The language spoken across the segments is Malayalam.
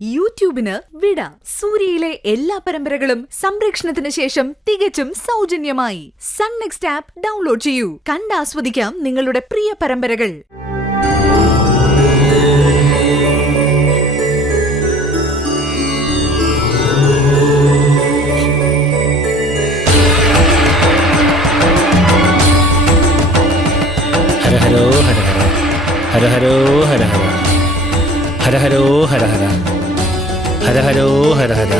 യൂട്യൂബിന് വിട. സൂര്യയിലെ എല്ലാ പരമ്പരകളും സംരക്ഷണത്തിന് ശേഷം തികച്ചും സൗജന്യമായി സൺ നെക്സ്റ്റ് ആപ്പ് ഡൗൺലോഡ് ചെയ്യൂ. കണ്ടാസ്വദിക്കാം നിങ്ങളുടെ പ്രിയ പരമ്പരകൾ. ഹര ഹരോ ഹര ഹര ഹര ഹരോ ഹര ഹര ഹര ഹരോ ഹര ഹര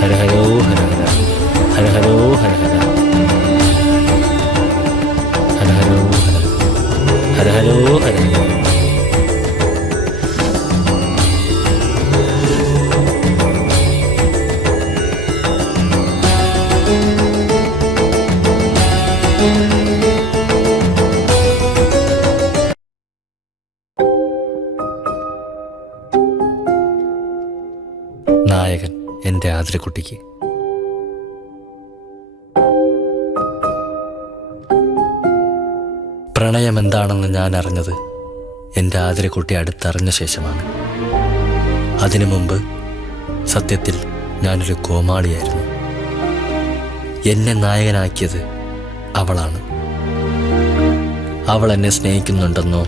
ഹര ഹരോ ഹര ഹര ഹര ഹരോ ഹര ഹര ഹര ഹരോ ഹര ഹര ഹര ഹരോ ഹര ഹര ഹരോ ഹര ഹര. നായകൻ എൻ്റെ ആതിരക്കുട്ടിക്ക്. പ്രണയം എന്താണെന്ന് ഞാൻ അറിഞ്ഞത് എൻ്റെ ആതിരക്കുട്ടി അടുത്തറിഞ്ഞ ശേഷമാണ്. അതിനു മുമ്പ് സത്യത്തിൽ ഞാനൊരു കോമാളിയായിരുന്നു. എന്നെ നായകനാക്കിയത് അവളാണ്. അവൾ എന്നെ സ്നേഹിക്കുന്നുണ്ടെന്നോ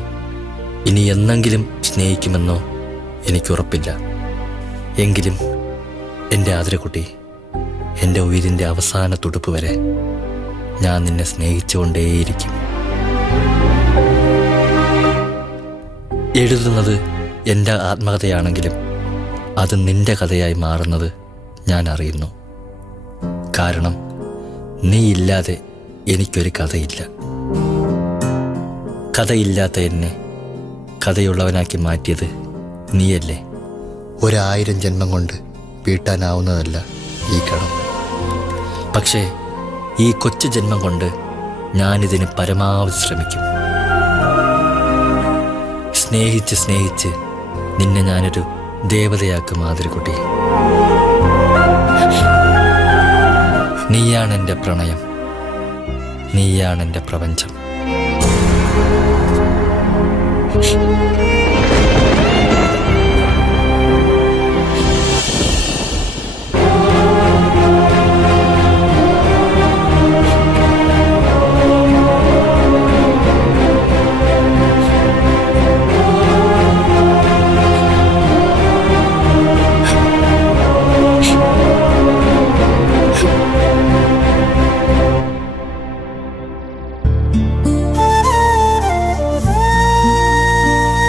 ഇനി എന്നെങ്കിലും സ്നേഹിക്കുമെന്നോ എനിക്കുറപ്പില്ല. എങ്കിലും എൻ്റെ ആതിരക്കുട്ടി, എൻ്റെ ഉയിരിൻ്റെ അവസാന തുടുപ്പ് വരെ ഞാൻ നിന്നെ സ്നേഹിച്ചുകൊണ്ടേയിരിക്കും. എഴുതുന്നത് എൻ്റെ ആത്മകഥയാണെങ്കിലും അത് നിന്റെ കഥയായി മാറുന്നത് ഞാൻ അറിയുന്നു. കാരണം നീ ഇല്ലാതെ എനിക്കൊരു കഥയില്ല. കഥയില്ലാത്ത എന്നെ കഥയുള്ളവനാക്കി മാറ്റിയത് നീയല്ലേ. 1000 ജന്മം കൊണ്ട് വീട്ടാനാവുന്നതല്ല ഈ കടം. പക്ഷേ ഈ കൊച്ചു ജന്മം കൊണ്ട് ഞാനിതിന് പരമാവധി ശ്രമിക്കും. സ്നേഹിച്ച് സ്നേഹിച്ച് നിന്നെ ഞാനൊരു ദേവതയാക്കും ആതിരക്കുട്ടി. നീയാണെൻ്റെ പ്രണയം, നീയാണെൻ്റെ പ്രപഞ്ചം.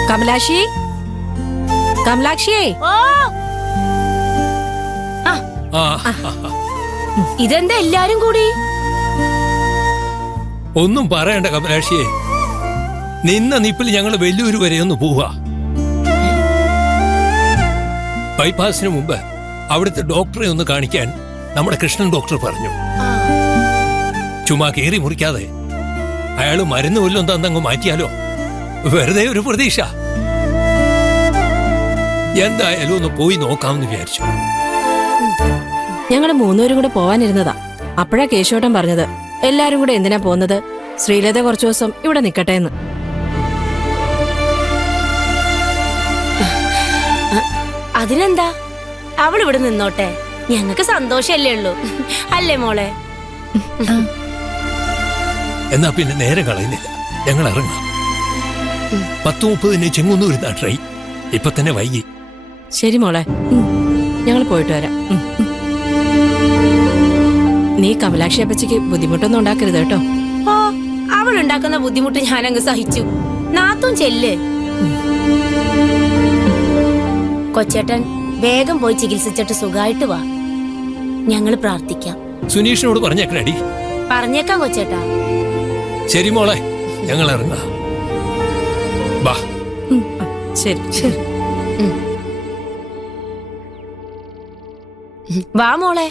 കമലാക്ഷി, കമലാക്ഷിയേ, ഇതെന്താ എല്ലാരും കൂടി? ഒന്നും പറയണ്ട കമലാക്ഷിയെ, നിന്ന നിപ്പിൽ ഞങ്ങൾ വെല്ലൂര് വരെ ഒന്ന് പോവാ. ബൈപ്പാസിന് മുമ്പ് അവിടുത്തെ ഡോക്ടറെ ഒന്ന് കാണിക്കാൻ നമ്മുടെ കൃഷ്ണൻ ഡോക്ടർ പറഞ്ഞു. ചുമ്മാ കീറി മുറിക്കാതെ അയാള് മരുന്ന് വല്ലതും തന്നങ്ങ് മാറ്റിയാലോ, വെറുതെ ഒരു പ്രതീക്ഷ. എന്തായാലും ഒന്ന് പോയി നോക്കാമെന്ന് വിചാരിച്ചു. ഞങ്ങള് 3 പേരും കൂടെ പോവാനിരുന്നതാ. അപ്പോഴാ കേശോട്ടൻ പറഞ്ഞത് എല്ലാരും കൂടെ എന്തിനാ പോകുന്നത്, ശ്രീലത കുറച്ചു ദിവസം ഇവിടെ നിക്കട്ടെ എന്ന്. അതിനെന്താ, അവൾ ഇവിടെ നിന്നോട്ടെ, ഞങ്ങൾക്ക് സന്തോഷല്ലേ ഉള്ളൂ, അല്ലേ മോളെ? എന്നാ പിന്നെ നേരം കളയുന്നില്ല, ഞങ്ങൾ ഇറങ്ങാം. 10:30 ചെങ്ങന്നൂർ ട്രെയിൻ. ഇപ്പൊ തന്നെ വൈകി. ശരി മോളെ, ഞങ്ങൾ പോയിട്ട് വരാം. നീ കമലാക്ഷി അപ്പച്ചിക്ക് ബുദ്ധിമുട്ടൊന്നും ഉണ്ടാക്കരുത് കേട്ടോ. ഓ, അവൾ ഉണ്ടാക്കുന്ന ബുദ്ധിമുട്ട് ഞാനങ്ങ് സഹിച്ചു. നാത്തും ചെല്ല്. കൊച്ചേട്ടൻ വേഗം പോയി ചികിത്സിച്ചിട്ട് സുഖമായിട്ട് വാ. ഞങ്ങൾ പ്രാർത്ഥിക്കാം. സുനീഷിനോട് പറഞ്ഞേക്കണടി. പറഞ്ഞേക്കാം കൊച്ചേട്ടാ. ശരി മോളെ, ഞങ്ങൾ ഇറങ്ങാം. വാ. ശരി ശരി. വാ മോളെ.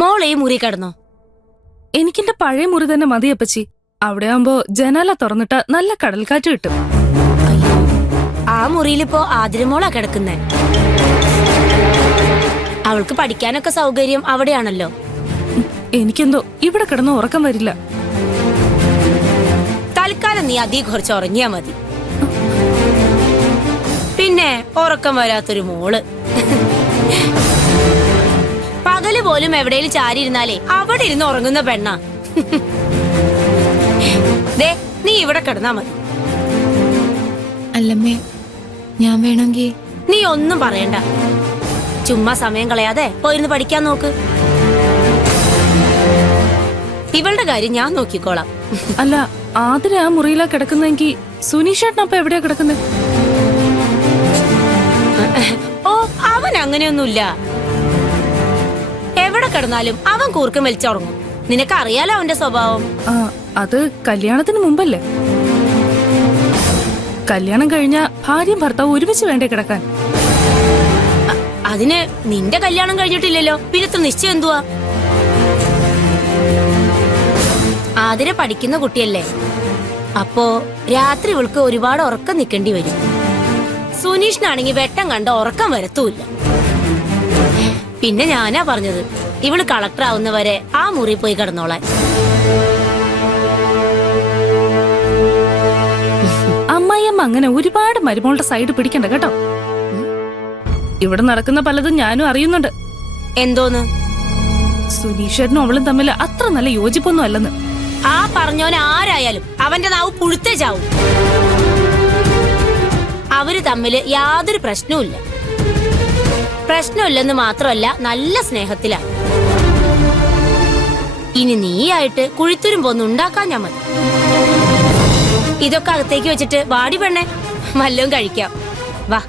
മോളെ ഈ മുറി കിടന്നോ? എനിക്കെന്റെ പഴയ മുറി തന്നെ മതി അപ്പച്ചി. അവിടെ ആവുമ്പോ ജനാല തുറന്നിട്ട് നല്ല കടൽക്കാറ്റ് കിട്ടും. അയ്യോ, ആ മുറിയിലിപ്പോ ആതിരമോളാ കിടക്കുന്നേ. അവൾക്ക് പഠിക്കാനൊക്കെ സൗകര്യം അവിടെയാണല്ലോ. എനിക്കെന്തോ ഇവിടെ കിടന്ന് ഉറക്കം വരില്ല. തൽക്കാലം നീ അധികം കുറച്ച് ഉറങ്ങിയാ മതി. പിന്നെ ഉറക്കം വരാത്തൊരു മോള്. പകല് പോലും എവിടെയും ചാരി ഇരുന്നാലേ അവിടെ ഇരുന്ന് ഉറങ്ങുന്ന പെണ്ണാ. ദേ, നീ ഇവിടെ കിടന്നാ മതി. അല്ലമ്മേ, ഞാൻ വേണമെങ്കിൽ. നീ ഒന്നും പറയണ്ട. ചുമ്മാ സമയം കളയാതെ പോയിരുന്ന് പഠിക്കാൻ നോക്ക്. ഇവളുടെ കാര്യം ഞാൻ നോക്കിക്കോളാം. അല്ല, ആതിര ആ മുറിയിലാ കിടക്കുന്നെങ്കിൽ സുനീഷേട്ടനപ്പ എവിടെയാ കിടക്കുന്നത്? ഓ, അവൻ അങ്ങനെയൊന്നുമില്ല. എവിടെ കിടന്നാലും അവൻ കൂർക്കം വലിച്ചുറങ്ങും. നിനക്കറിയാലോ അവന്റെ സ്വഭാവം. ആ, അത് കല്യാണത്തിന് മുമ്പല്ലേ? കല്യാണം കഴിഞ്ഞ ഭാര്യയും ഭർത്താവും ഒരുമിച്ച് വേണ്ടേ കിടക്കാൻ? അതിന് നിന്റെ കല്യാണം കഴിഞ്ഞിട്ടില്ലല്ലോ, പിന്നെ നിശ്ചയം എന്തുവാ? ആതിര പഠിക്കുന്ന കുട്ടിയല്ലേ, അപ്പോ രാത്രി ഇവൾക്ക് ഒരുപാട് ഉറക്കം നിൽക്കേണ്ടി വരും. സുനീഷിനാണെങ്കിൽ വെട്ടം കണ്ട ഉറക്കം വരത്തൂല്ല. പിന്നെ ഞാനാ പറഞ്ഞത്, ഇവള് കളക്ടർ ആവുന്നവരെ ആ മുറി പോയി കിടന്നോളാൻ. അമ്മായിയമ്മ അങ്ങനെ ഒരുപാട് മരുമോളുടെ സൈഡ് പിടിക്കണ്ട കേട്ടോ. ഇവിടെ നടക്കുന്ന പലതും ഞാനും അറിയുന്നുണ്ട്. എന്തോന്ന്? സുനീഷേട്ടനും അവളും തമ്മിൽ അത്ര നല്ല യോജിപ്പൊന്നും അല്ലെന്ന്. ആ പറഞ്ഞോൻ ആരായാലും അവന്റെ നാവ് പുഴുത്തേ ചാവും. അവര് തമ്മില് യാതൊരു പ്രശ്നവുമില്ല. പ്രശ്നമില്ലെന്ന് മാത്രമല്ല, നല്ല സ്നേഹത്തിലാ. ഇനി നീയായിട്ട് കുഴിത്തുരുമ്പൊന്നും ഉണ്ടാക്കാൻ ഞാൻ മതി. ഇതൊക്കെ അകത്തേക്ക് വെച്ചിട്ട് വാടി പെണ്ണെ, വല്ലതും കഴിക്കാം. വാ.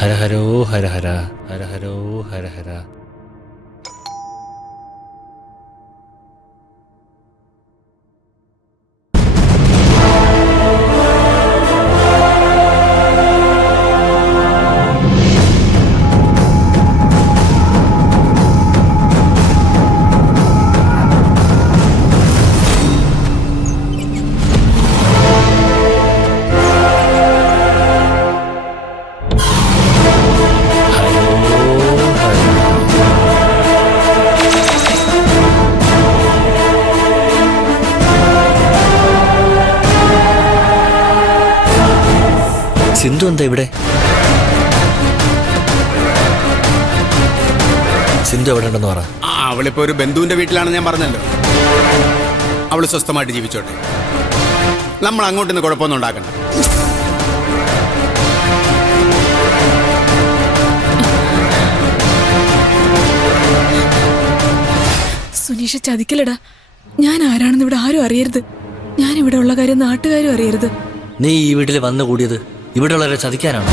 ഹര ഹരോ ഹര ഹര, ഹര ഹരോ ഹര ഹര. സിന്ധു എന്താ ഇവിടെ? സിന്ധു എവിടെ ഉണ്ടെന്ന് പറ. അവളിപ്പോ ഒരു ബന്ധുവിന്റെ വീട്ടിലാണ്, ഞാൻ പറഞ്ഞല്ലോ. അവള് സ്വസ്ഥമായിട്ട് ജീവിച്ചോട്ടെ. നമ്മൾ അങ്ങോട്ടൊന്നും കുഴപ്പമൊന്നും ഉണ്ടാക്കണ്ട. സുനീഷ ചതിക്കലടാ. ഞാൻ ആരാണെന്ന് ഇവിടെ ആരും അറിയരുത്. ഞാൻ ഇവിടെ ഉള്ള കാര്യം നാട്ടുകാരും അറിയരുത്. നീ ഈ വീട്ടിൽ വന്നു കൂടിയത് ഇവിടെ ഉള്ളവരെ ചതിക്കാനാണോ?